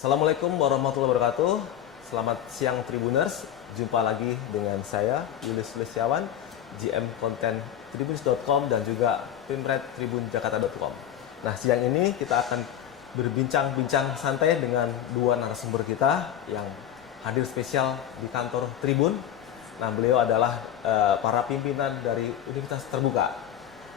Assalamualaikum warahmatullahi wabarakatuh. Selamat siang Tribuners. Jumpa lagi dengan saya Yulis Lesiawan, GM konten Tribunnews.com dan juga Pimret Tribunjakarta.com. Nah, siang ini kita akan berbincang-bincang santai dengan dua narasumber kita yang hadir spesial di kantor Tribun. Nah, beliau adalah para pimpinan dari Universitas Terbuka.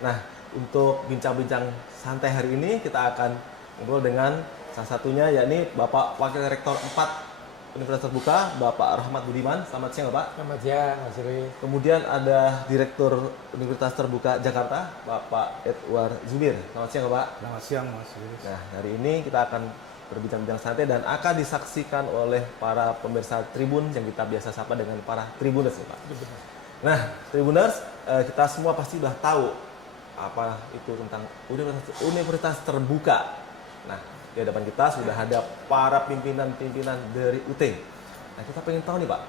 Nah, untuk bincang-bincang santai hari ini kita akan ngobrol dengan salah satunya yakni Bapak Wakil Rektor 4 Universitas Terbuka, Bapak Rahmat Budiman. Selamat siang, Bapak. Selamat siang, Mas Yuri. Kemudian ada Direktur Universitas Terbuka Jakarta, Bapak Edward Zubir. Selamat siang, Bapak. Selamat siang, Mas Yuri. Nah, hari ini kita akan berbincang-bincang santai dan akan disaksikan oleh para pemirsa Tribun yang kita biasa sapa dengan para Tribuners, Pak. Nah, Tribuners, kita semua pasti sudah tahu apa itu tentang Universitas Terbuka. Nah, di hadapan kita sudah ada para pimpinan-pimpinan dari UT. Nah, kita pengen tahu nih, Pak,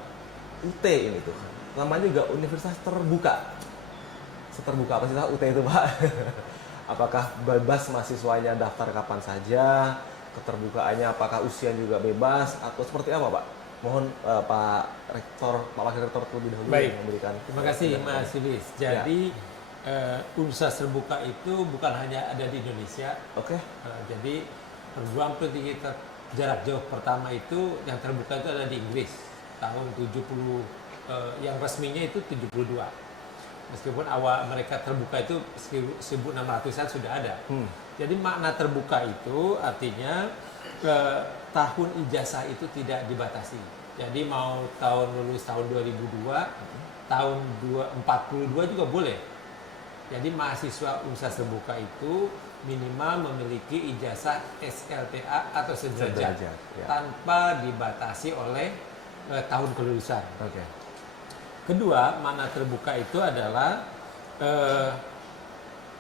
UT ini tuh namanya juga Universitas Terbuka. Seterbuka apa sih UT itu, Pak? Apakah bebas mahasiswanya daftar kapan saja? Keterbukaannya apakah usia juga bebas atau seperti apa, Pak? Mohon Pak Rektor, Pak Wakil Rektor terlebih dahulu yang memberikan. Terima kasih, Mas Yulis. Jadi Universitas Terbuka itu bukan hanya ada di Indonesia. Oke. Jadi perguruan tinggi jarak jauh pertama itu yang terbuka itu ada di Inggris tahun 70, yang resminya itu 72. Meskipun awal mereka terbuka itu 1600-an sudah ada. Jadi makna terbuka itu artinya tahun ijazah itu tidak dibatasi. Jadi mau tahun lulus tahun 2002, tahun 42 juga boleh. Jadi mahasiswa Universitas Terbuka itu minimal memiliki ijazah SLTA atau sederajat ya, tanpa dibatasi oleh tahun kelulusan. Oke. Kedua, makna terbuka itu adalah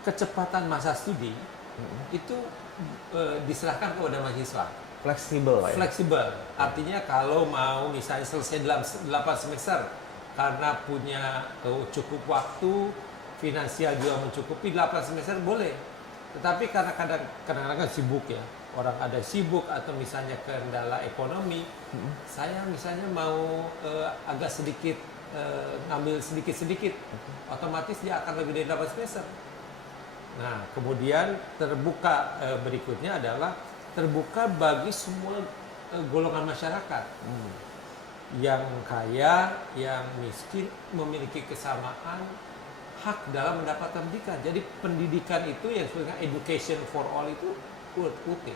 kecepatan masa studi itu diserahkan kepada mahasiswa. Fleksibel, ya? Fleksibel. Artinya kalau mau misalnya selesai dalam 8 semester karena punya cukup waktu, finansial juga mencukupi 8 semester boleh. Tetapi karena kadang-kadang sibuk ya, orang ada sibuk atau misalnya kendala ekonomi, saya misalnya mau agak sedikit ngambil sedikit-sedikit, otomatis dia akan lebih dari 8 semester. Nah, kemudian terbuka berikutnya adalah terbuka bagi semua golongan masyarakat. Yang kaya, yang miskin memiliki kesamaan hak dalam mendapatkan pendidikan. Jadi pendidikan itu yang disebutkan education for all itu UT.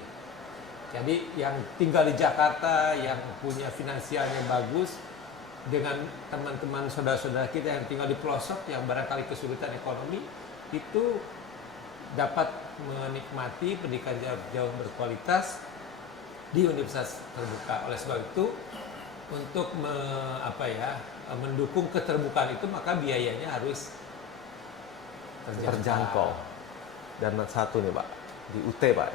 Jadi yang tinggal di Jakarta, yang punya finansialnya bagus, dengan teman-teman saudara-saudara kita yang tinggal di pelosok, yang barangkali kesulitan ekonomi, itu dapat menikmati pendidikan jarak jauh berkualitas di Universitas Terbuka. Oleh sebab itu, untuk mendukung keterbukaan itu, maka biayanya harus terjangkau. Dan satu nih, Pak, di UT, Pak,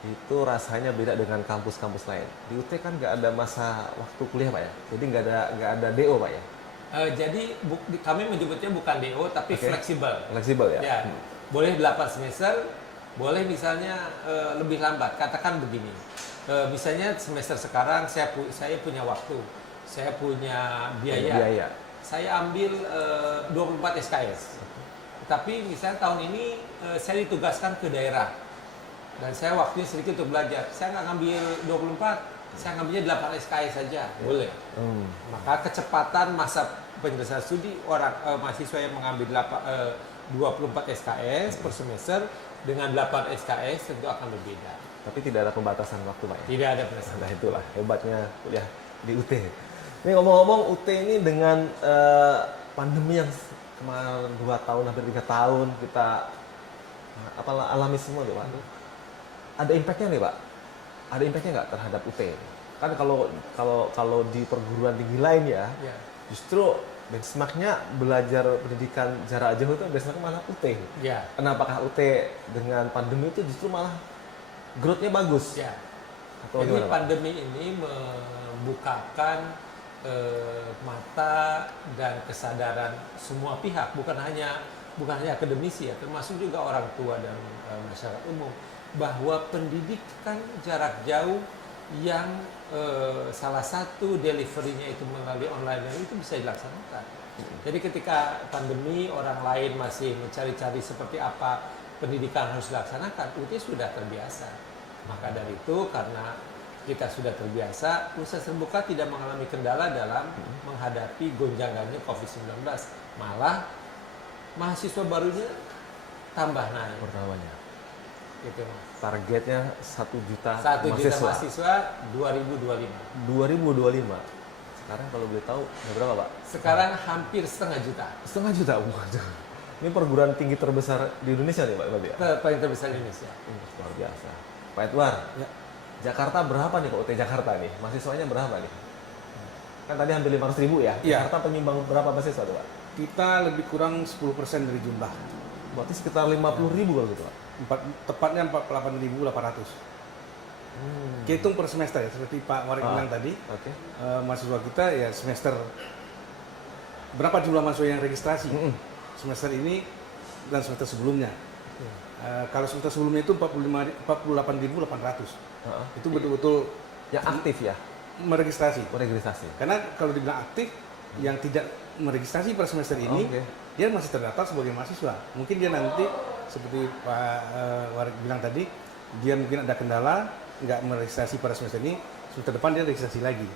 itu rasanya beda dengan kampus-kampus lain. Di UT kan nggak ada masa waktu kuliah, Pak, ya, jadi nggak ada DO, Pak, ya. Jadi kami menyebutnya bukan DO tapi fleksibel. Fleksibel ya. Ya, boleh 8 semester, boleh misalnya lebih lambat. Katakan begini, misalnya semester sekarang saya punya waktu, saya punya biaya. Saya ambil 24 SKS. Tapi misalnya tahun ini saya ditugaskan ke daerah dan saya waktunya sedikit untuk belajar. Saya nggak ngambil 24, saya ngambilnya 8 SKS saja, boleh. Maka kecepatan masa penyelesaian studi mahasiswa yang mengambil 24 SKS per semester dengan 8 SKS tentu akan berbeda. Tapi tidak ada pembatasan waktu, Pak, ya? Tidak ada pembatasan. Nah, itulah hebatnya kuliah di UT. Ini ngomong-ngomong, UT ini dengan pandemi yang kemarin 2 tahun, hampir 3 tahun kita alami semua tuh, Pak. Ada impactnya nih, Pak? Ada impactnya nggak terhadap UT? Kan kalau di perguruan tinggi lain ya, justru benchmarknya belajar pendidikan jarak jauh itu benchmarknya malah UT. Ya. Kenapakah UT dengan pandemi itu justru malah growth-nya bagus? Ya. Atau Jadi gimana, Pak? pandemi ini membukakan mata dan kesadaran semua pihak, bukan hanya akademisi ya, termasuk juga orang tua dan masyarakat umum, bahwa pendidikan jarak jauh yang salah satu deliverynya itu melalui online itu bisa dilaksanakan. Jadi ketika pandemi orang lain masih mencari-cari seperti apa pendidikan harus dilaksanakan, UT sudah terbiasa. Maka dari itu karena kita sudah terbiasa, Universitas Terbuka tidak mengalami kendala dalam menghadapi gonjangannya COVID-19. Malah mahasiswa barunya tambah naik. Pertamanya. Gitu, Mas. Targetnya 1 juta 1 juta mahasiswa. mahasiswa 2025. 2025. Sekarang kalau boleh tahu berapa, Pak? Sekarang hampir setengah juta. Setengah juta. Waduh. Ini perguruan tinggi terbesar di Indonesia nih, Pak, berarti ya? Paling terbesar di Indonesia. Luar biasa. Pak Edward, Ya. Jakarta berapa nih Pak UT Jakarta nih? Mahasiswanya berapa nih? Kan tadi hampir 500.000 ya? Iya. Jakarta penyumbang berapa mahasiswa tuh, Pak? Kita lebih kurang 10% dari jumlah. Berarti sekitar 50.000 kalau gitu, Pak? Tepatnya 48.800. Hitung per semester ya, seperti Pak Warik bilang tadi. Oke. Mahasiswa kita ya semester, berapa jumlah mahasiswa yang registrasi semester ini dan semester sebelumnya. Kalau semester sebelumnya itu 48.800. Itu betul-betul Yang aktif ya? meregistrasi. Registrasi. Karena kalau dibilang aktif, yang tidak meregistrasi per semester ini, Oke. dia masih terdaftar sebagai mahasiswa. Mungkin dia nanti, seperti Pak Warik bilang tadi, dia mungkin ada kendala, nggak meregistrasi pada semester ini, semester depan dia registrasi lagi.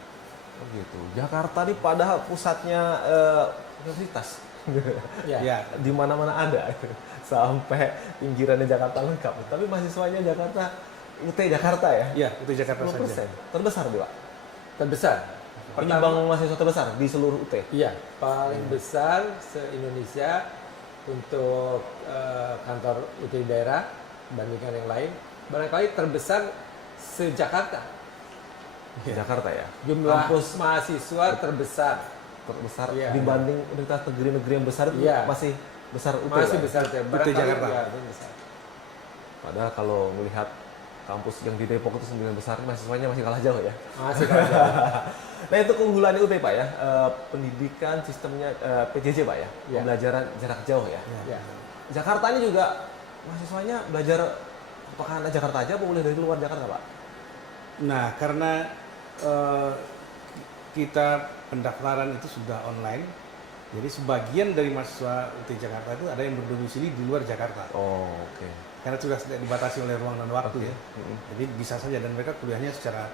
Oh gitu. Jakarta nih padahal pusatnya universitas. Ya. Ya, Di mana-mana ada. Sampai pinggirannya Jakarta lengkap. Tapi mahasiswanya Jakarta, UT Jakarta ya? ya itu Jakarta 10%. saja. Terbesar tuh, Pak? Terbesar. Penyumbang mahasiswa terbesar di seluruh UT? Iya, paling besar se-Indonesia untuk kantor UT daerah dibandingkan yang lain. Barangkali terbesar se-Jakarta. Jakarta ya? Jumlah Kampus mahasiswa terbesar. terbesar Iya. dibanding universitas negeri-negeri yang besar itu Iya. masih besar UT. Masih Pak? besar. UT Jakarta. Ya, itu besar. Padahal kalau melihat kampus yang di Depok itu 9 besar, mahasiswanya masih kalah jauh ya. Masih kalah. Nah itu keunggulannya UT Pak ya, pendidikan sistemnya PJJ Pak ya, Iya. pembelajaran jarak jauh ya. Ya. Jakarta ini juga mahasiswanya belajar apakah anak Jakarta aja atau boleh dari luar Jakarta Pak? Nah, karena kita pendaftaran itu sudah online, jadi sebagian dari mahasiswa UT Jakarta itu ada yang berdomisili di luar Jakarta. Oh oke. Karena sudah tidak dibatasi oleh ruang dan waktu Oke. ya. Jadi bisa saja, dan mereka kuliahnya secara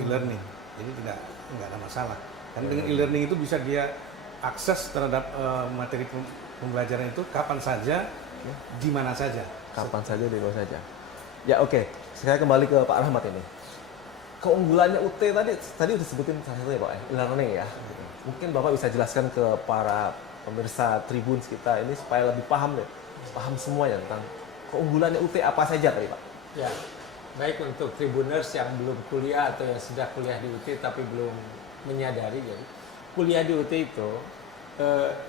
e-learning. Jadi nggak ada masalah. Karena dengan e-learning itu bisa dia akses terhadap materi pembelajaran itu kapan saja, di mana saja. Kapan saja di luar saja. Ya oke. Saya kembali ke Pak Rahmat ini. Keunggulannya UT tadi udah sebutin salah satunya Pak ya, e-learning ya. Mungkin Bapak bisa jelaskan ke para pemirsa Tribun kita ini supaya lebih paham nih, paham semuanya tentang keunggulannya UT apa saja tadi Pak. Ya, baik untuk Tribuners yang belum kuliah atau yang sudah kuliah di UT tapi belum menyadari, jadi kuliah di UT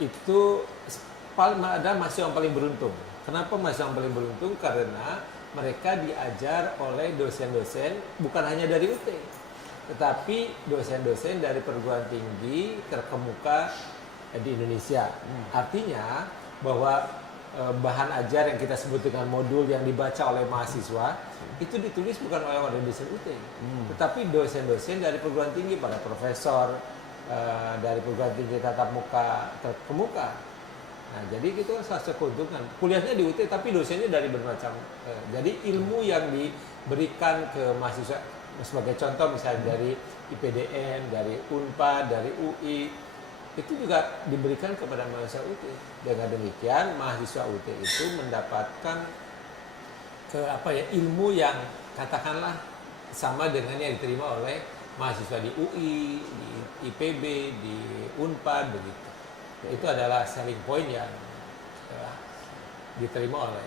itu ada mahasiswa yang paling beruntung. Kenapa mahasiswa yang paling beruntung? Karena mereka diajar oleh dosen-dosen bukan hanya dari UT, tetapi dosen-dosen dari perguruan tinggi terkemuka di Indonesia. Artinya bahwa bahan ajar yang kita sebut dengan modul yang dibaca oleh mahasiswa itu ditulis bukan oleh dosen UT, tetapi dosen-dosen dari perguruan tinggi, para profesor dari perguruan tinggi tatap muka terkemuka. Nah, jadi itu salah satu keuntungan. Kuliahnya di UT tapi dosennya dari bermacam. Jadi ilmu yang diberikan ke mahasiswa, sebagai contoh misalnya dari IPDN, dari Unpad, dari UI, itu juga diberikan kepada mahasiswa UT. Dengan demikian mahasiswa UT itu mendapatkan ilmu yang katakanlah sama dengan yang diterima oleh mahasiswa di UI, di IPB, di Unpad begitu. Itu adalah selling point yang diterima oleh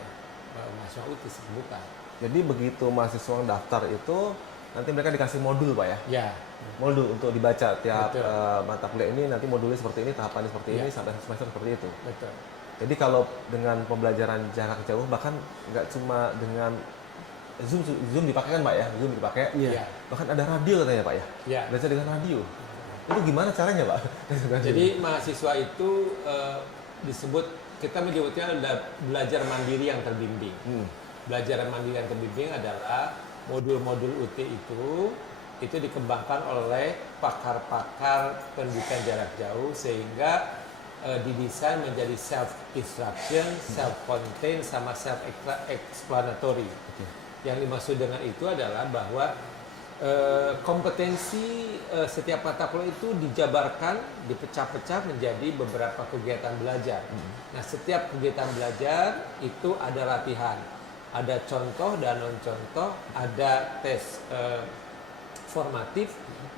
mahasiswa UT Terbuka. Jadi begitu mahasiswa daftar itu nanti mereka dikasih modul Pak ya. Ya, Modul untuk dibaca tiap Betul. mata kuliah ini, nanti modulnya seperti ini, tahapannya seperti Iya. ini sampai semester seperti itu. betul. Jadi kalau dengan pembelajaran jarak jauh bahkan nggak cuma dengan Zoom dipakai kan Pak ya, Zoom dipakai. Iya. Bahkan ada radio katanya Pak ya. Ya. Belajar dengan radio. Itu gimana caranya Pak? Jadi mahasiswa itu disebut, kita menyebutnya adalah belajar mandiri yang terbimbing. Belajar mandiri yang terbimbing adalah modul-modul UT itu itu dikembangkan oleh pakar-pakar pendidikan jarak jauh sehingga didesain menjadi self-instruction, self-contained, sama self-explanatory. Yang dimaksud dengan itu adalah bahwa kompetensi setiap mata kuliah itu dijabarkan, dipecah-pecah menjadi beberapa kegiatan belajar. Nah, setiap kegiatan belajar itu ada latihan, ada contoh dan non-contoh, ada tes formatif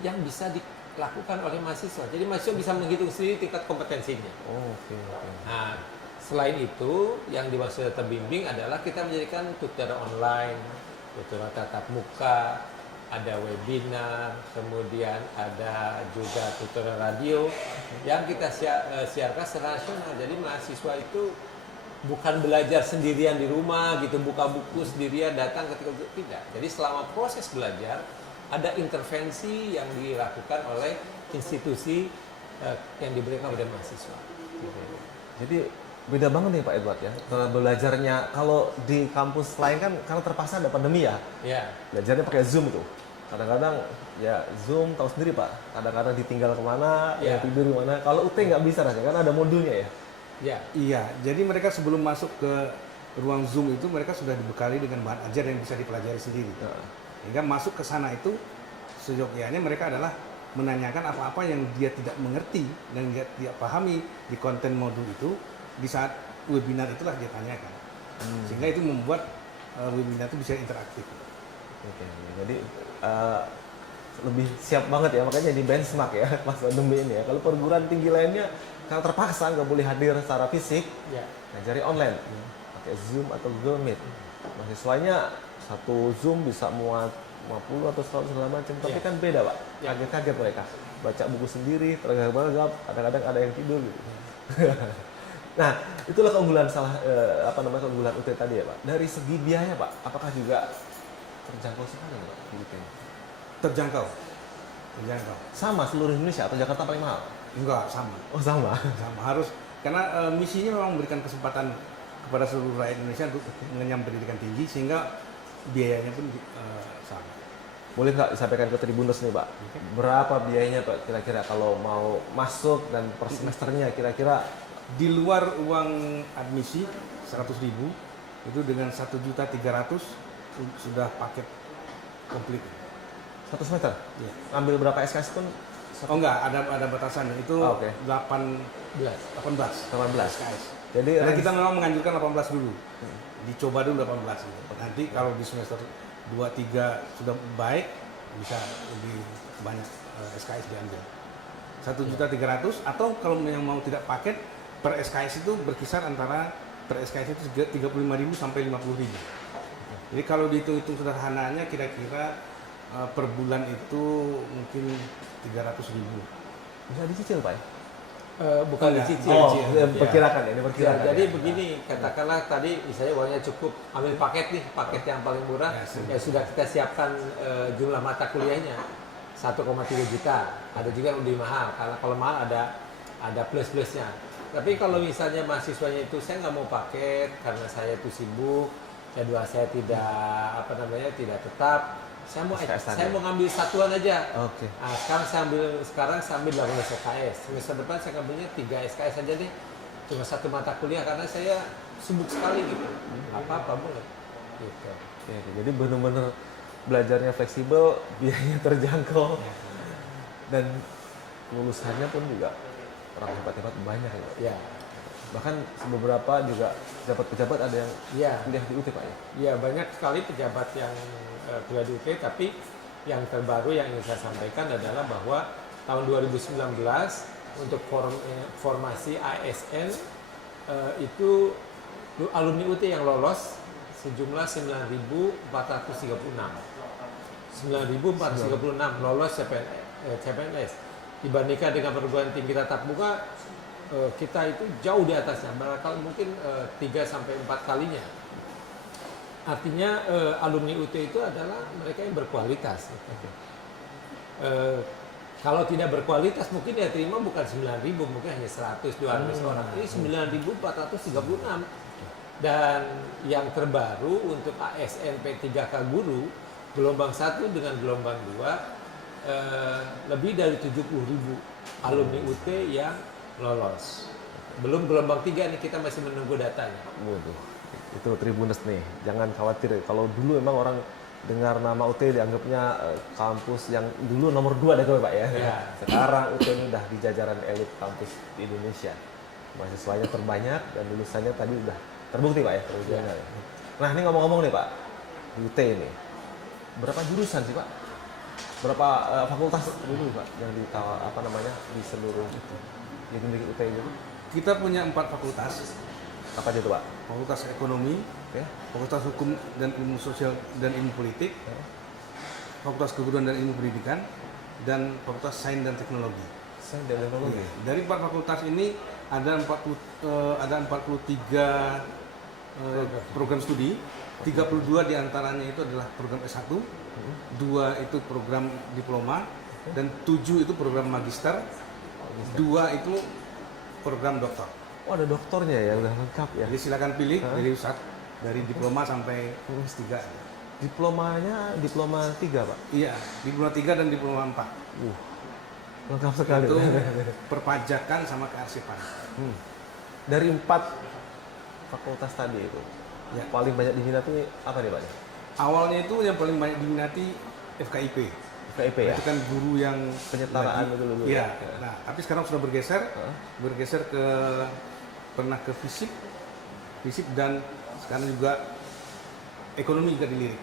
yang bisa dilakukan oleh mahasiswa. Jadi mahasiswa bisa menghitung sendiri tingkat kompetensinya. Oke. Nah, selain itu yang dimaksud terbimbing adalah kita menjadikan tutorial online, tutorial tatap muka, ada webinar, kemudian ada juga tutorial radio yang kita siarkan secara nasional. Jadi mahasiswa itu bukan belajar sendirian di rumah gitu, buka buku sendirian, datang ketika tidak. Jadi selama proses belajar ada intervensi yang dilakukan oleh institusi yang diberikan kepada mahasiswa. Jadi beda banget nih Pak Edward ya, cara belajarnya. Kalau di kampus lain kan karena terpaksa ada pandemi ya, Ya, belajarnya pakai Zoom tuh. Kadang-kadang ya Zoom tahu sendiri Pak, kadang-kadang ditinggal kemana, Ya. ya tidur di mana. Kalau UT nggak bisa rasanya, kan ada modulnya ya. ya, Iya, jadi mereka sebelum masuk ke ruang Zoom itu mereka sudah dibekali dengan bahan ajar yang bisa dipelajari sendiri. Nah, Hingga masuk ke sana itu seyogyanya mereka adalah menanyakan apa-apa yang dia tidak mengerti dan dia tidak pahami di konten modul itu, di saat webinar itulah dia tanyakan. Sehingga itu membuat webinar itu bisa interaktif. oke. Jadi lebih siap banget ya, makanya di benchmark ya pas pandemi ini ya. Kalau perguruan tinggi lainnya karena terpaksa nggak boleh hadir secara fisik, ya. ngajari online, pakai Zoom atau Google Meet. Mahasiswanya satu Zoom bisa muat 50 atau 100 segala macam, tapi Ya. kan beda Pak, Ya. kaget-kaget mereka. Baca buku sendiri, tergagap-gagap, kadang-kadang ada yang tidur gitu. Nah, itulah keunggulan keunggulan UT tadi ya Pak. Dari segi biaya Pak, apakah juga terjangkau sekali Pak di UT? Terjangkau. Sama seluruh Indonesia atau Jakarta paling mahal? Enggak, sama. Oh sama. Sama harus, karena misinya memang memberikan kesempatan kepada seluruh rakyat Indonesia untuk mengenyam pendidikan tinggi, sehingga biayanya pun sama. Boleh nggak disampaikan ke Tribuners nih Pak? Berapa biayanya Pak kira-kira kalau mau masuk dan per semesternya kira-kira? Di luar uang admisi 100.000 itu dengan 1.300.000 sudah paket komplit. 1 semester? Iya. Ambil berapa SKS pun? Oh enggak, ada batasan. Itu Oh, oke. 18 18. SKS. Jadi Karena kita memang menganjurkan 18 dulu. Dicoba dulu 18 gitu. Nanti kalau di semester 2-3 sudah baik, bisa lebih banyak SKS diambil. 1.300.000, atau kalau yang mau tidak paket, per SKS itu berkisar antara per SKS itu 35.000 sampai 50.000. Jadi kalau dihitung-hitung sederhananya kira-kira per bulan itu mungkin 300.000. bisa dicicil Pak ya? Bukan Enggak. dicicil. Oh, Ya. perkirakan ya, ini Ya, perkirakan. jadi ya. begini, katakanlah tadi misalnya uangnya cukup, ambil paket nih, paket yang paling murah, Ya, ya sudah kita siapkan jumlah mata kuliahnya 1,3 juta. Ada juga yang lebih mahal, karena kalau mahal ada plus-plusnya. Tapi kalau misalnya mahasiswanya itu saya nggak mau paket karena saya itu sibuk, jadwal saya tidak tetap. Saya mau ngambil satuan aja. Oke. Nah, sekarang saya ambil 18 SKS. Semester depan saya ngambilnya 3 SKS aja deh. Cuma satu mata kuliah karena saya sibuk sekali gitu. Apa-apa boleh. Gitu. Oke, jadi benar-benar belajarnya fleksibel, biayanya terjangkau, dan lulusannya pun juga orang hebat-hebat banyak ya Pak. Ya. Bahkan beberapa juga pejabat-pejabat ada yang Ya. kuliah di UT Pak ya. Ya, banyak sekali pejabat yang kuliah di UT, tapi yang terbaru yang ingin saya sampaikan adalah bahwa tahun 2019 untuk formasi ASN itu alumni UT yang lolos sejumlah 9.436. 9.436 lolos CPNS. Dibandingkan dengan perguruan tinggi tatap muka, kita itu jauh di atasnya, barangkali mungkin 3 sampai 4 kalinya. Artinya alumni UT itu adalah mereka yang berkualitas. Kalau tidak berkualitas mungkin dia terima bukan 9.000, mungkin hanya 100-200 orang. Ini 9.436. Dan yang terbaru untuk ASN P3K guru gelombang 1 dengan gelombang 2 lebih dari 70.000 alumni UT yang lolos. Belum gelombang 3 nih, kita masih menunggu datanya. Waduh, itu Tribuners nih, jangan khawatir. Kalau dulu emang orang dengar nama UT dianggapnya kampus yang dulu nomor 2 deh Pak ya. Ya. Sekarang UT ini udah di jajaran elit kampus di Indonesia. Mahasiswanya terbanyak dan lulusannya tadi udah terbukti Pak ya, terujiannya. Ya. Nah ini ngomong-ngomong nih Pak, di UT ini berapa jurusan sih Pak? Berapa fakultas dulu Pak yang di seluruh itu yang dimiliki UT itu? Kita punya 4 fakultas. Apa aja tuh Pak? Fakultas Ekonomi, Ya. Fakultas Hukum dan Ilmu Sosial dan Ilmu Politik, Fakultas Keguruan dan Ilmu Pendidikan, dan Fakultas Sains dan Teknologi. Sains dan Teknologi. Dari 4 fakultas ini ada 43 program studi, 32 diantaranya itu adalah program S1, 2 itu program diploma, dan 7 itu program magister, 2 itu program doktor. Oh ada doktornya ya, udah lengkap ya. Jadi silakan pilih dari diploma sampai S3. Diplomanya diploma 3 Pak. Iya, diploma 3 dan diploma 4. Lengkap sekali. Itu perpajakan sama kearsipan. Dari 4 fakultas tadi itu, Ya. paling banyak diminati apa nih Pak? Awalnya itu yang paling banyak diminati FKIP. FKIP ya? Itu kan guru yang Penyetaraan itu dulu. Iya. Ya. Nah, tapi sekarang sudah bergeser ke pernah ke fisik dan sekarang juga ekonomi juga dilirik.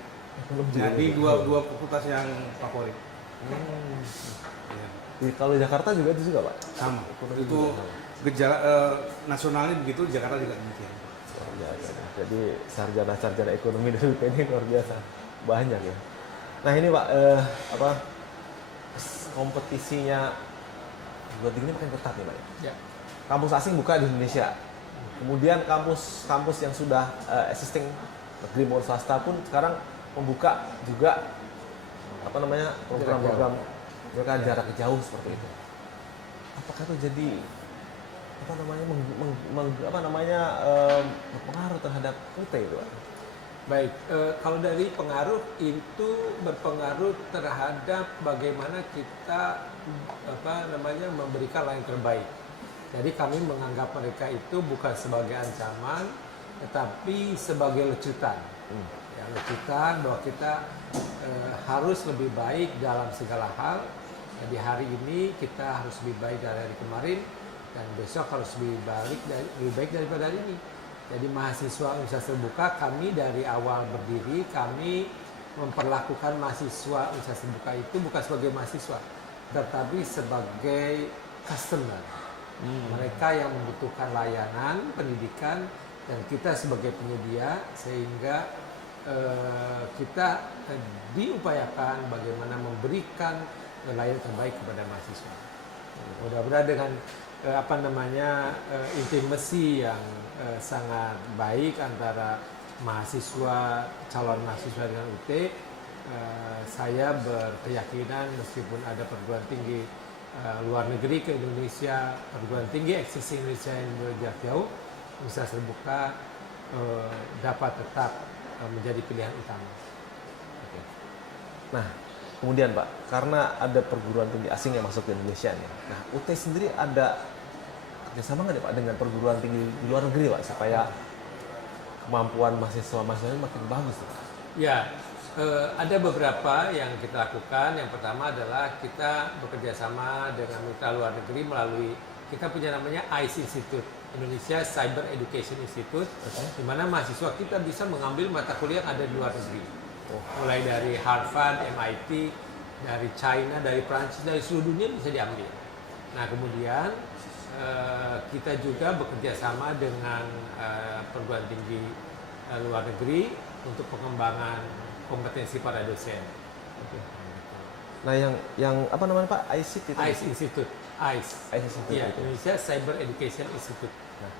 Jadi dua fakultas yang favorit. Ya. Kalau di Jakarta juga itu juga Pak? Sama. Ekonomi Itu juga sama. gejala nasionalnya begitu, di Jakarta juga demikian. Luar biasa. Jadi sarjana-sarjana ekonomi dari UP ini luar biasa banyak ya. Nah ini Pak, kompetisinya buat ini makin ketat nih Pak. Ya. Kampus asing buka di Indonesia. Kemudian kampus yang sudah existing negeri maupun swasta pun sekarang membuka juga program-program mereka jarak jauh seperti itu. Apakah itu jadi berpengaruh terhadap UT itu Pak? Baik, kalau dari pengaruh itu berpengaruh terhadap bagaimana kita memberikan layanan terbaik. Jadi kami menganggap mereka itu bukan sebagai ancaman, tetapi sebagai lecutan. Ya, lecutan bahwa kita harus lebih baik dalam segala hal. Jadi hari ini kita harus lebih baik dari hari kemarin dan besok harus lebih baik daripada hari ini. Jadi mahasiswa Universitas Terbuka, kami dari awal berdiri, kami memperlakukan mahasiswa Universitas Terbuka itu bukan sebagai mahasiswa, tetapi sebagai customer. Mereka yang membutuhkan layanan pendidikan dan kita sebagai penyedia, sehingga kita diupayakan bagaimana memberikan layanan terbaik kepada mahasiswa. Mudah-mudahan dengan intimasi yang sangat baik antara calon mahasiswa dengan UT, saya berkeyakinan meskipun ada perguruan tinggi luar negeri ke Indonesia, perguruan tinggi existing Indonesia yang berjarak jauh, Universitas Terbuka dapat tetap menjadi pilihan utama. Oke. Nah, kemudian Pak, karena ada perguruan tinggi asing yang masuk ke Indonesia nih. Nah, UT sendiri ada kerjasama nggak nih Pak dengan perguruan tinggi di luar negeri Pak supaya kemampuan mahasiswa-mahasiswanya makin bagus Pak? Ya, ada beberapa yang kita lakukan. Yang pertama adalah kita bekerja sama dengan mitra luar negeri melalui kita punya namanya ICE Institute, Indonesia Cyber Education Institute, di mana mahasiswa kita bisa mengambil mata kuliah yang ada di luar negeri. Mulai dari Harvard, MIT, dari China, dari Prancis, dari seluruh dunia bisa diambil. Nah kemudian kita juga bekerja sama dengan perguruan tinggi luar negeri untuk pengembangan kompetensi para dosen. Nah yang apa namanya Pak? ICE itu? ICE Institute. ICE. ICE Institute Ya, itu. Indonesia Cyber Education Institute. Nah,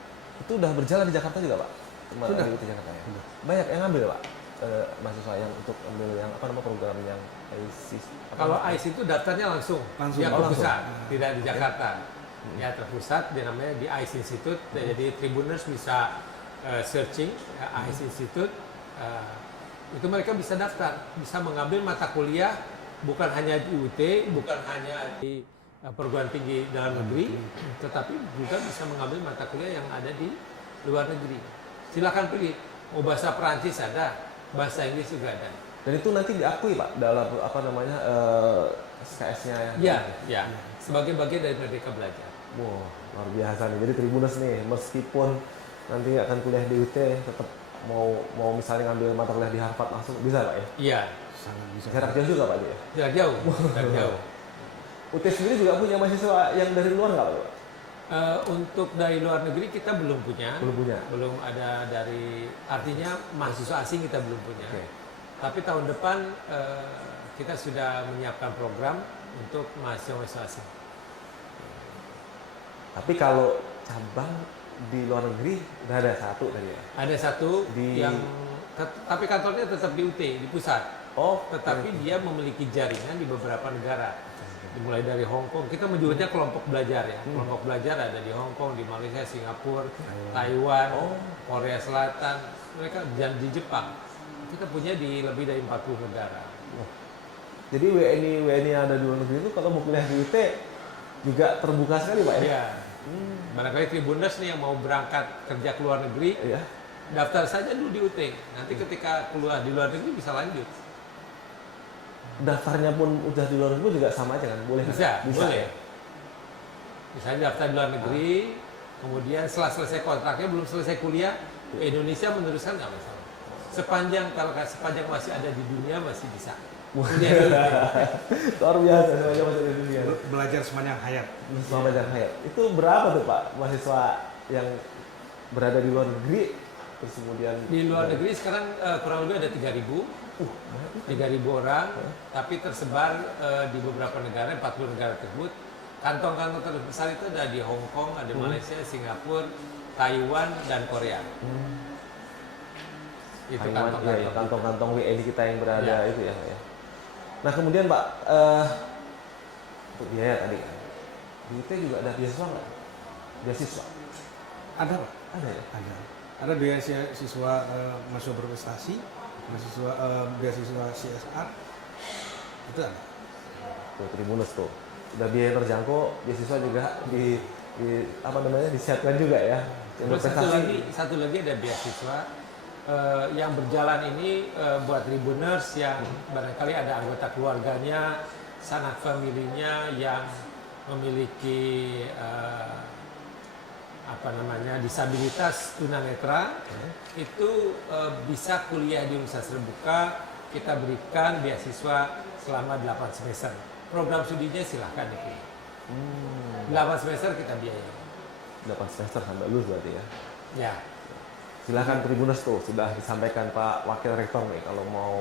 itu udah berjalan di Jakarta juga Pak? Sudah. Di Jakarta ya? Banyak yang ngambil Pak? Mahasiswa yang untuk ambil yang program yang ICE. Kalau ICE itu daftarnya langsung. Dia Oh, terpusat, langsung. tidak di Jakarta. Ya terpusat, dia namanya di ICE Institute. Jadi Tribuners bisa searching ICE Institute. Itu mereka bisa daftar, bisa mengambil mata kuliah bukan hanya di UT, bukan hanya di perguruan tinggi dalam negeri, tetapi juga bisa mengambil mata kuliah yang ada di luar negeri. Silakan pilih. Mau bahasa Perancis ada, bahasa Inggris juga ada. Dan itu nanti diakui Pak dalam apa namanya SKS-nya. Ya, sebagai bagian dari Merdeka Belajar. Wow, luar biasa nih. Jadi Tribuners nih, meskipun nanti akan kuliah di UT, tetap mau misalnya ngambil mata kuliah di Harvard langsung bisa Pak ya? Iya, Sangat bisa. Jarak jauh juga Pak dia. jarak jauh, jarak jauh. UT sendiri juga punya mahasiswa yang dari luar nggak Pak? Untuk dari luar negeri kita belum punya. Belum punya. Belum ada dari, artinya mahasiswa asing kita belum punya. Oke. Tapi tahun depan kita sudah menyiapkan program untuk mahasiswa asing. Tapi kalau cabang di luar negeri udah ada satu tadi ya. Ada satu Di- yang, tapi kantornya tetap di UT, di pusat. Oh, Tetapi dia memiliki jaringan di beberapa negara. Dimulai dari Hong Kong, kita menyebutnya kelompok belajar ya. Kelompok belajar ada di Hong Kong, di Malaysia, Singapura, Taiwan, Korea Selatan, mereka dan di Jepang. Kita punya di lebih dari 40 negara. Jadi WNI yang ada di luar negeri itu kalau mau kuliah di UT juga terbuka sekali Pak ya? Ya. Barangkali Tribuners nih yang mau berangkat kerja ke luar negeri, Iya. daftar saja dulu di UT. Nanti ketika keluar di luar negeri bisa lanjut. Daftarnya pun udah di luar negeri juga sama aja kan? Boleh? Bisa, boleh. ya? Misalnya daftar di luar negeri, kemudian setelah selesai kontraknya belum selesai kuliah, ke Indonesia meneruskan nggak masalah. Sepanjang masih ada di dunia masih bisa. Kuliah di UT. Luar biasa semuanya masih di dunia. Belajar sepanjang hayat. Selama belajar hayat. Itu berapa tuh Pak mahasiswa yang berada di luar negeri terus kemudian Di luar negeri sekarang kurang lebih ada 3.000 orang, tapi tersebar di beberapa negara, 40 negara tersebut. Kantong-kantong terbesar itu ada di Hong Kong, ada Malaysia, Singapura, Taiwan, dan Korea. Itu Taiwan, kantong-kantong. ya, kantong-kantong WNI kita yang berada Ya. itu ya, Pak ya. Nah kemudian Pak, untuk biaya tadi kan, di UT juga ada beasiswa nggak? Beasiswa? Ada Pak? Ada ya? Ada. Ada beasiswa mahasiswa berprestasi, beasiswa CSR, itu ada. Tuh Tribunus tuh, udah biaya terjangkau, beasiswa juga di apa namanya disiapkan juga ya. Terus satu lagi ada beasiswa yang berjalan ini buat Tribuners yang barangkali ada anggota keluarganya, sanak familinya yang memiliki disabilitas tunanetra, itu bisa kuliah di Universitas Terbuka. Kita berikan beasiswa selama 8 semester. Program studinya silahkan dipilih. 8 semester kita biayai. 8 semester sampai lulus berarti ya. Ya. Silahkan Tribuners tuh, sudah disampaikan Pak Wakil Rektor nih, kalau mau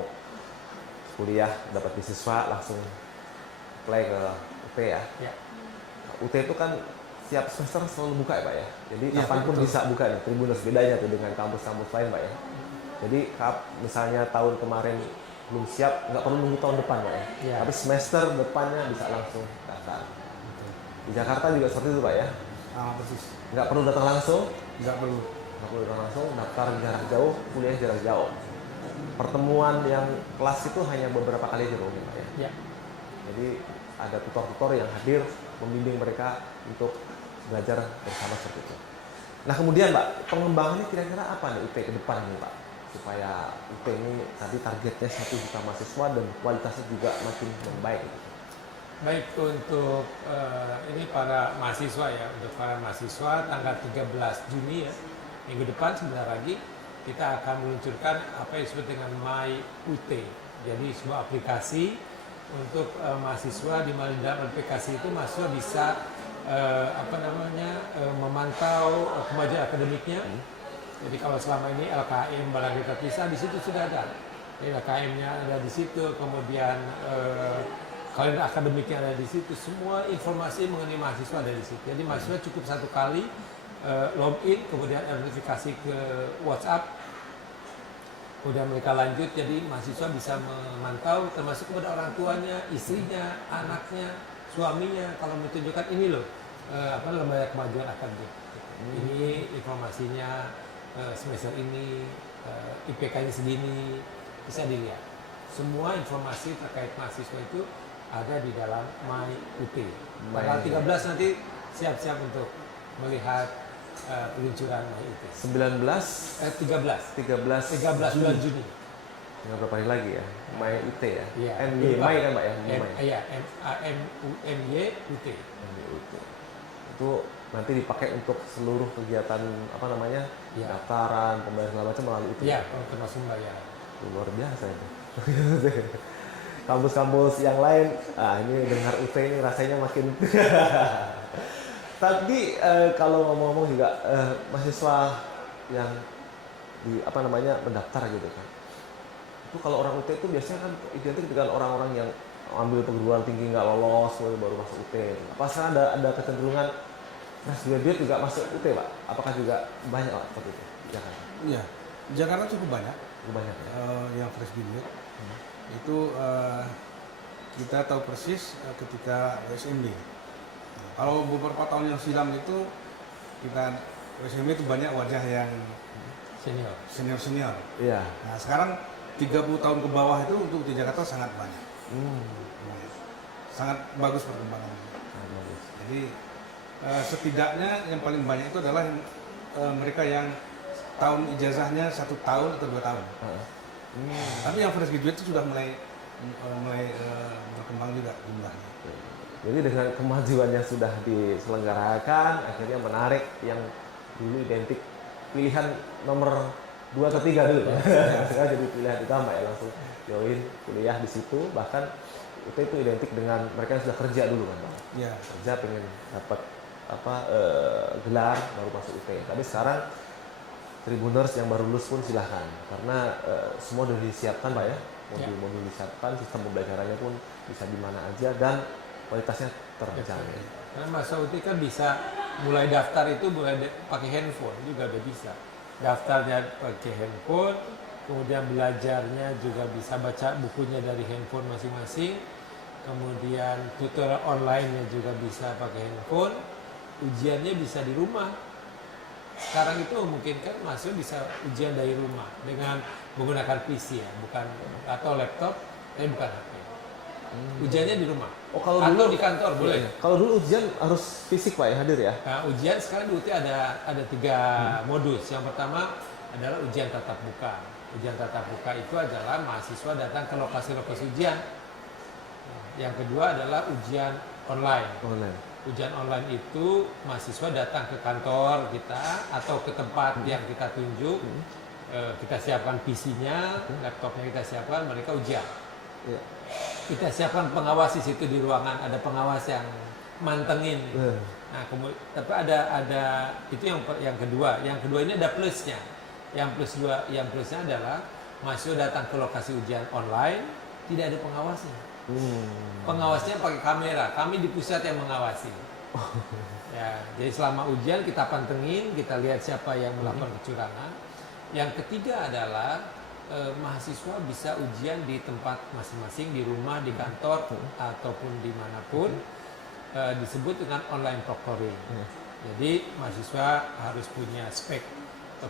kuliah dapat beasiswa langsung apply ke UT ya. Ya. UT itu kan setiap semester selalu buka ya Pak ya. Jadi Ya, kapanpun betul. bisa buka nih Tribuners, bedanya tuh dengan kampus-kampus lain Pak ya. Jadi misalnya tahun kemarin belum siap, nggak perlu nunggu tahun depan Pak ya. Ya. Tapi semester depannya bisa langsung daftar. Di Jakarta juga seperti itu Pak ya. Persis. Nggak perlu datang langsung, Nggak perlu. nggak perlu datang langsung, daftar jarak jauh, kuliah jarak jauh. Pertemuan yang kelas itu hanya beberapa kali aja mungkin Pak ya. Ya. Jadi ada tutor-tutor yang hadir membimbing mereka untuk belajar bersama seperti itu. Nah kemudian Pak, pengembangannya kira-kira apa nih UT ke depan nih Pak? Supaya UT ini tadi targetnya 1 juta mahasiswa dan kualitasnya juga makin membaik. Baik, untuk ini para mahasiswa ya, untuk para mahasiswa tanggal 13 Juni ya, minggu depan sebentar lagi kita akan meluncurkan apa yang disebut dengan My UT. Jadi sebuah aplikasi untuk mahasiswa, di mana dalam aplikasi itu mahasiswa bisa memantau kemajuan akademiknya. Jadi kalau selama ini LKM Balai Terpisah di situ sudah ada. Jadi LKM-nya ada di situ, kemudian kalender akademiknya ada di situ, semua informasi mengenai mahasiswa ada di situ. Jadi mahasiswa cukup satu kali login, kemudian ada notifikasi ke WhatsApp, kemudian mereka lanjut. Jadi mahasiswa bisa memantau, termasuk kepada orang tuanya, istrinya, anaknya, suaminya, kalau menunjukkan ini loh lembaga kemajuan akademik. Ini informasinya semester ini, IPK-nya segini, bisa dilihat. semua informasi terkait mahasiswa itu ada di dalam My UT. My Tanggal UT. 13 nanti siap-siap untuk melihat peluncuran My UT. 19 13 13 bulan Juni. Tinggal berapa hari lagi ya? May UT ya? Iya. MY May kan Pak ya? May. Iya, MUMY UT. MY UT. Itu nanti dipakai untuk seluruh kegiatan apa namanya? Iya. Daftaran, pembayaran segala macam melalui UT. Iya, termasuk pembayaran. Luar biasa itu. Kampus-kampus yang lain, ini dengar UT ini rasanya makin. Tapi kalau ngomong-ngomong juga mahasiswa yang di apa namanya mendaftar gitu kan. Itu kalau orang UT itu biasanya kan identik dengan orang-orang yang ambil perguruan tinggi nggak lolos baru masuk UT. Apa sekarang ada kecenderungan fresh graduate juga masuk UT Pak? Apakah juga banyak Pak seperti itu di Jakarta? Iya, Jakarta cukup banyak Cukup banyak ya. yang fresh graduate. Itu kita tahu persis ketika USMD. Kalau beberapa tahun yang silam itu kita USMD itu banyak wajah yang senior. Iya. Nah sekarang 30 tahun ke bawah itu untuk di Jakarta sangat banyak. Sangat bagus perkembangannya. Sangat bagus. Jadi setidaknya yang paling banyak itu adalah mereka yang tahun ijazahnya 1 tahun atau 2 tahun. Tapi yang fresh graduate itu sudah mulai berkembang juga jumlahnya. Jadi dengan kemajuan yang sudah diselenggarakan, akhirnya menarik yang dulu identik pilihan nomor 2 atau 3 dulu. Sekarang jadi pilihan utama ya, langsung join kuliah di situ. Bahkan itu identik dengan mereka yang sudah kerja dulu kan Pak. Iya. Kerja pengen dapat gelar baru masuk UT. Tapi sekarang Tribuners yang baru lulus pun silahkan, karena semua sudah disiapkan Pak ya. Modul-modul disiapkan, sistem pembelajarannya pun bisa di mana aja dan kualitasnya terjamin. Karena Mas Sauti kan bisa mulai daftar itu pakai handphone juga udah bisa. Daftarnya pakai handphone, kemudian belajarnya juga bisa baca bukunya dari handphone masing-masing. Kemudian tutorial online-nya juga bisa pakai handphone. Ujiannya bisa di rumah. Sekarang itu memungkinkan mahasiswa bisa ujian dari rumah dengan menggunakan PC ya, bukan atau laptop, tapi bukan HP. Ujiannya di rumah. Oh, kalau atau dulu di kantor boleh. Kalau dulu ujian harus fisik Pak ya, hadir ya? Nah, ujian sekarang di UT ada 3 modus. Yang pertama adalah ujian tatap muka. Ujian tatap muka itu adalah mahasiswa datang ke lokasi-lokasi ujian. Yang kedua adalah ujian online. Ujian online itu mahasiswa datang ke kantor kita atau ke tempat yang kita tunjuk. Kita siapkan PC-nya, laptopnya kita siapkan, mereka ujian. Iya. Kita siapkan pengawas di situ di ruangan, ada pengawas yang mantengin. Nah, tapi ada itu yang kedua. Yang kedua ini ada plusnya. Yang plusnya adalah mahasiswa datang ke lokasi ujian online, tidak ada pengawasnya. Pengawasnya pakai kamera, kami di pusat yang mengawasi. Ya, jadi selama ujian kita pantengin, kita lihat siapa yang melakukan kecurangan. Yang ketiga adalah mahasiswa bisa ujian di tempat masing-masing, di rumah, di kantor, ataupun dimanapun, disebut dengan online proctoring. Jadi mahasiswa harus punya spek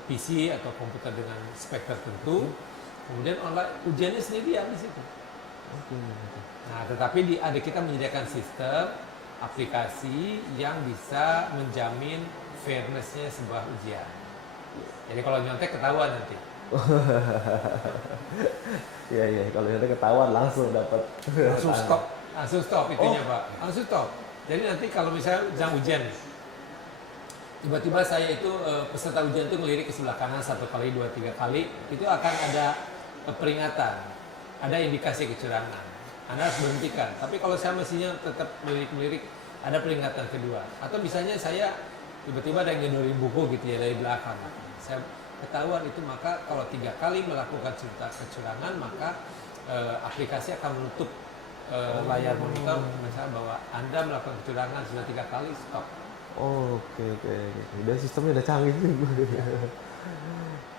PC atau komputer dengan spek tertentu, kemudian online ujiannya sendirian di situ. Nah, tetapi kita menyediakan sistem aplikasi yang bisa menjamin fairness-nya sebuah ujian. Jadi kalau nyontek ketahuan nanti. Iya, kalau nanti ketahuan langsung dapat. Langsung stop itunya Pak. Langsung stop. Jadi nanti kalau misalnya jam ujian, tiba-tiba saya itu peserta ujian itu ngelirik ke sebelah kanan 1 kali, 2, 3 kali, itu akan ada peringatan, ada indikasi kecurangan. Anda harus berhentikan. Tapi kalau saya mestinya tetap melirik-melirik, ada peringatan kedua. Atau misalnya saya tiba-tiba ada yang nyodorin buku gitu ya dari belakang. Saya ketahuan itu, maka kalau 3 kali melakukan kecurangan, maka aplikasi akan menutup layar monitor misalnya bahwa Anda melakukan kecurangan sudah 3 kali, stop. Oke. Udah sistemnya udah canggih.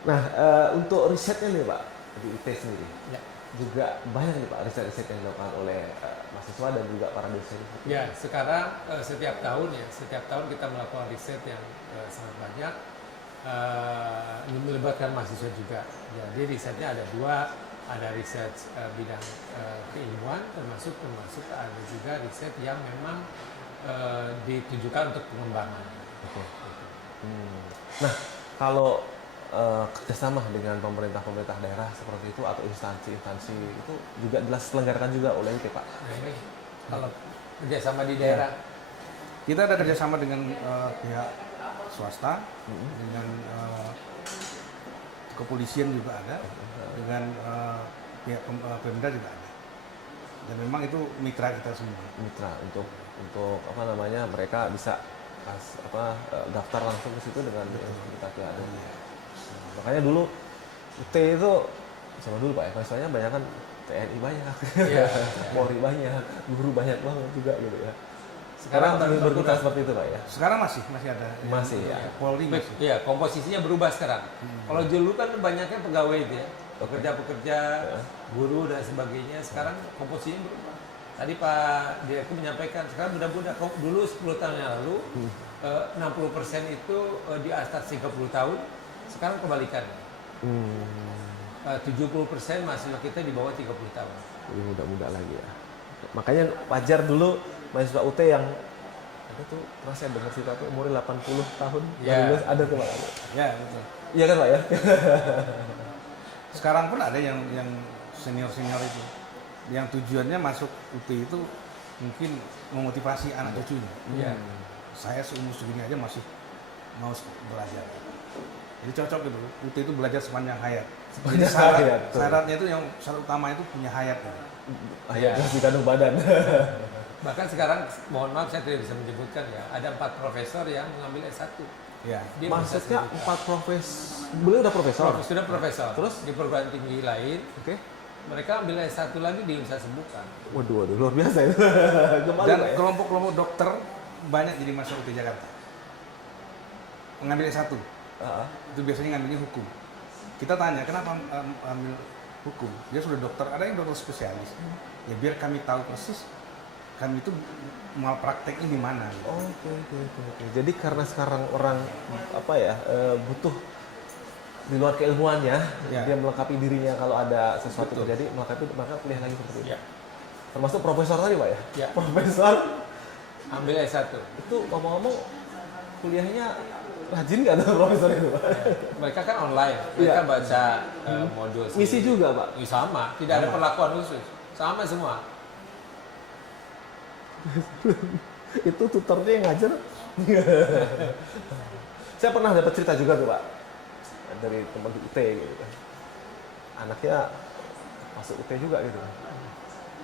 Nah, untuk risetnya nih Pak di IT sendiri. Ya. Juga banyak nih Pak riset-riset yang dilakukan oleh mahasiswa dan juga para dosen. Ya, sekarang setiap tahun kita melakukan riset yang sangat banyak, melibatkan mahasiswa juga. Jadi risetnya ada 2, ada riset bidang keilmuan, termasuk ada juga riset yang memang ditujukan untuk pengembangan. Oke. Nah, kalau kerjasama dengan pemerintah daerah seperti itu atau instansi-instansi itu juga diselenggarakan juga oleh IT, Pak. Nah, ini kalau kerjasama di daerah, Kita ada kerjasama dengan pihak swasta, dengan kepolisian juga ada, dengan pihak Pemda juga ada. Dan memang itu mitra kita semua. Mitra untuk apa namanya, mereka bisa daftar langsung ke situ dengan kita ada. Makanya dulu UT itu sama dulu Pak ya, misalnya banyak kan TNI banyak, Polri banyak, guru banyak banget juga gitu ya. Sekarang berputar seperti itu Pak ya? Sekarang masih ada. Masih ya. Polri masih. ya komposisinya berubah sekarang. Kalau dulu kan banyaknya pegawai itu ya, pekerja-pekerja, guru dan sebagainya. Sekarang komposisinya berubah. Tadi Pak Direktur menyampaikan, sekarang mudah-mudahan dulu 10 tahun yang lalu 60% itu di atas 30 tahun, sekarang kebalikannya. 70% mahasiswa kita di bawah 30 tahun. Lebih muda-muda lagi ya. Makanya wajar dulu mahasiswa UT yang ada tuh, pernah saya dengar cerita tuh umurnya 80 tahun, lulus ada tuh Pak. Ya, betul. Iya kan Pak ya? Sekarang pun ada yang senior-senior itu. Yang tujuannya masuk UT itu mungkin memotivasi anak cucunya. Iya. Saya seumur segini aja masih mau belajar. Jadi cocok gitu. UT itu belajar sepanjang hayat. Jadi syaratnya itu syarat utama itu punya hayat. Hayat di kandung badan. Bahkan sekarang, mohon maaf saya tidak bisa menyebutkan ya, ada 4 profesor yang mengambil S1. Ya. Dia Maksudnya bisa 4 beliau udah profesor. sudah profesor. Terus? Di perguruan tinggi lain, Oke. mereka ambil S1 lagi di Universitas Terbuka. Waduh, luar biasa itu. Gimana Dan Pak ya? kelompok-kelompok dokter banyak jadi masuk UT Jakarta. Mengambil S1. Itu biasanya ngambilnya hukum. Kita tanya, kenapa ambil hukum? Dia sudah dokter, ada yang dokter spesialis. Ya biar kami tahu persis kami itu malprakteknya di mana. Gitu. Oke. Jadi karena sekarang orang butuh di luar keilmuannya, Ya. dia melengkapi dirinya kalau ada sesuatu Betul. terjadi, maka kuliah lagi seperti itu. Ya. Termasuk profesor tadi Pak ya? Ya. Profesor Ambil S1. itu ngomong-ngomong kuliahnya rajin nggak tuh profesor itu Pak? Ya. Mereka kan online, mereka Iya. baca modul Misi sendiri. juga Pak? Sama, tidak ada perlakuan khusus. Sama semua. Itu tutornya yang ngajar. Saya pernah dapat cerita juga tuh Pak dari teman di UT gitu kan. Anaknya masuk UT juga gitu kan.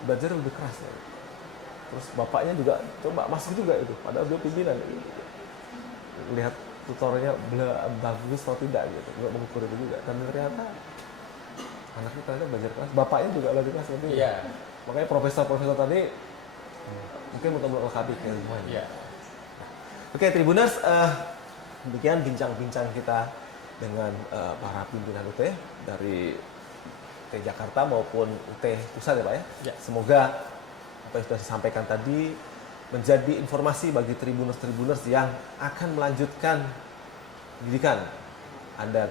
Belajar lebih keras ya. Terus bapaknya juga coba masuk juga itu, padahal dia pimpinan. Lihat tutornya bagus atau tidak gitu, nggak mengukur itu juga. Dan ternyata anaknya ternyata belajar keras, bapaknya juga belajar keras seperti itu. Iya. Makanya profesor tadi mungkin untuk melengkapi keilmuan. Iya. Oke, Tribuners, demikian bincang-bincang kita dengan para pimpinan UT dari UT Jakarta maupun UT Pusat ya Pak ya. Ya. Semoga apa yang sudah disampaikan tadi menjadi informasi bagi Tribuners yang akan melanjutkan pendidikan. Ada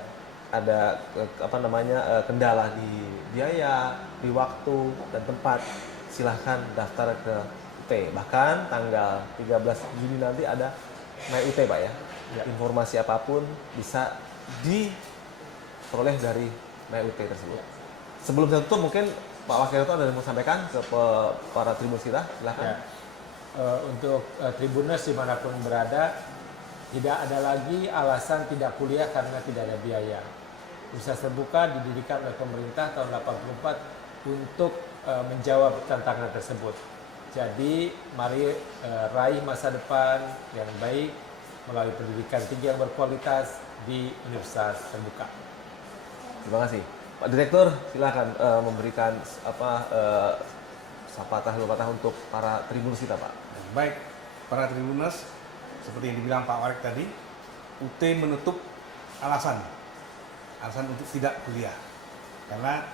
kendala di biaya, di waktu dan tempat, silahkan daftar ke UT. Bahkan tanggal 13 Juni nanti ada My UT Pak ya. Informasi apapun bisa diperoleh dari My UT tersebut. Sebelum saya tutup mungkin Pak Wakil Rektor ada yang mau sampaikan ke para Tribuners kita, silahkan. Ya. Untuk Tribuners dimanapun berada, tidak ada lagi alasan tidak kuliah karena tidak ada biaya. Universitas Terbuka didirikan oleh pemerintah tahun 84 untuk menjawab tantangan tersebut. Jadi mari raih masa depan yang baik melalui pendidikan tinggi yang berkualitas di Universitas Terbuka. Terima kasih. Pak Direktur, silakan memberikan sepatah dua patah untuk para Tribuners kita, Pak. Baik, para Tribuners, seperti yang dibilang Pak Warek tadi, UT menutup alasan untuk tidak kuliah. Karena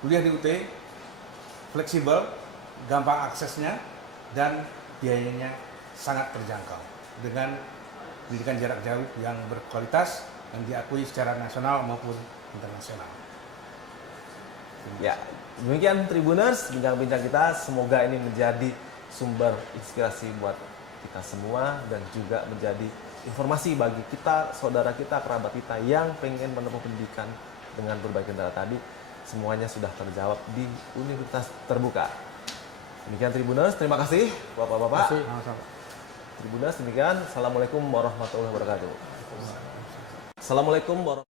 kuliah di UT fleksibel, gampang aksesnya, dan biayanya sangat terjangkau dengan pendidikan jarak jauh yang berkualitas yang diakui secara nasional maupun internasional. Ya, demikian Tribuners, bincang-bincang kita. Semoga ini menjadi sumber inspirasi buat kita semua dan juga menjadi informasi bagi kita, saudara kita, kerabat kita yang pengen menempuh pendidikan dengan berbagai kendala tadi. Semuanya sudah terjawab di Universitas Terbuka. Demikian Tribuners, terima kasih Bapak-bapak. Sama-sama. Tribuners, demikian. Assalamualaikum warahmatullahi wabarakatuh. Assalamualaikum warahmatullahi